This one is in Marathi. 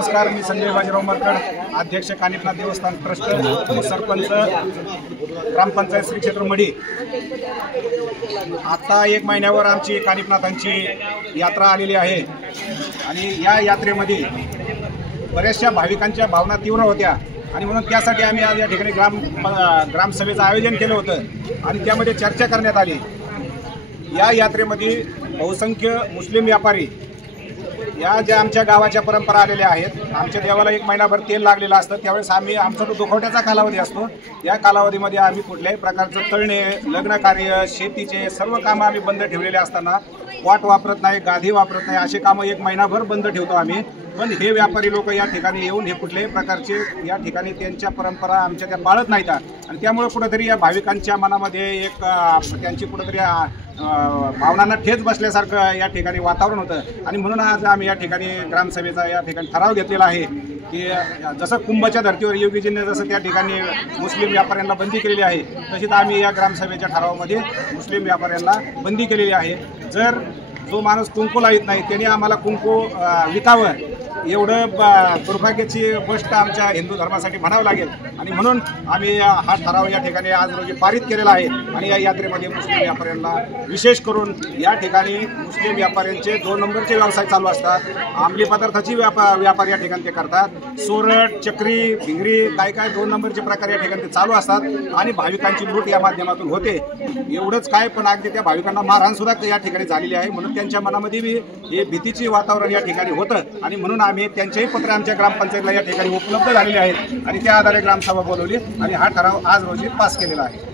नमस्कार, मी संजय बाजीराव मरकड, अध्यक्ष कानिफनाथ देवस्थान ट्रस्ट, सरपंच ग्रामपंचायत श्री क्षेत्र मढी। आता 1 महिन्यावर आमची कानिफनाथांची यात्रा आलेली आहे आणि या यात्रेमध्ये बऱ्याचशा भाविकांच्या भावना तीव्र होत्या आणि म्हणून त्यासाठी आम्ही आज या ठिकाणी ग्रामसभेचं आयोजन केलं होतं आणि त्यामध्ये चर्चा करण्यात आली। या यात्रेमध्ये बहुसंख्य मुस्लिम व्यापारी या ज्या आमच्या गावाच्या परंपरा आलेल्या आहेत, आमच्या देवाला 1 महिनाभर तेल लागलेलं असतं, त्यावेळेस आमचा तो दुखवट्याचा कालावधी असतो। या कालावधीमध्ये आम्ही कुठल्याही प्रकारचं तळणे, लग्न कार्य, शेतीचे सर्व कामं आम्ही बंद ठेवलेले असताना वाट वापरत नाही, गादी वापरत नाही, असे कामं 1 महिनाभर बंद ठेवतो आम्ही। पण हे व्यापारी लोक या ठिकाणी येऊन हे कुठल्याही प्रकारचे या ठिकाणी त्यांच्या परंपरा आमच्या त्या पाळत नाहीत आणि त्यामुळे कुठेतरी या भाविकांच्या मनामध्ये एक त्यांची कुठेतरी भावनांना ठेच बसल्यासारखं या ठिकाणी वातावरण होतं आणि म्हणून आज आम्ही या ठिकाणी ग्रामसभेचा या ठिकाणी ठराव घेतलेला आहे की जसं कुंभच्या धर्तीवर योगीजींनी जसं त्या ठिकाणी मुस्लिम व्यापाऱ्यांना बंदी केलेली आहे, तशीच आम्ही या ग्रामसभेच्या ठरावामध्ये मुस्लिम व्यापाऱ्यांना बंदी केलेली आहे। जर जो माणूस कुंकू लावित नाही त्याने आम्हाला कुंकू विकावं, एवढं दुर्भाग्याची गोष्ट आमच्या हिंदू धर्मासाठी म्हणावं लागेल आणि म्हणून आम्ही हा ठराव या ठिकाणी आज रोजी पारित केलेला आहे। आणि या यात्रेमध्ये मुस्लिम व्यापाऱ्यांना विशेष करून या ठिकाणी मुस्लिम व्यापाऱ्यांचे 2 नंबरचे व्यवसाय चालू असतात। अंमली पदार्थाची व्यापार या ठिकाणी ते करतात, सोरट, चक्री, भिंगरी, काय 2 नंबरचे प्रकार या ठिकाणी ते चालू असतात आणि भाविकांची लूट या माध्यमातून होते। एवढंच काय, पण अगदी त्या भाविकांना मारहाण सुद्धा या ठिकाणी झालेली आहे, म्हणून त्यांच्या मनामध्ये बी हे भीतीचे वातावरण या ठिकाणी होतं आणि म्हणून आम्ही त्यांचेही पत्र आमच्या ग्रामपंचायतला या ठिकाणी उपलब्ध झालेले आहेत आणि त्या आधारे ग्रामसभा बोलवली आणि हा ठराव आज रोजी पास केलेला आहे।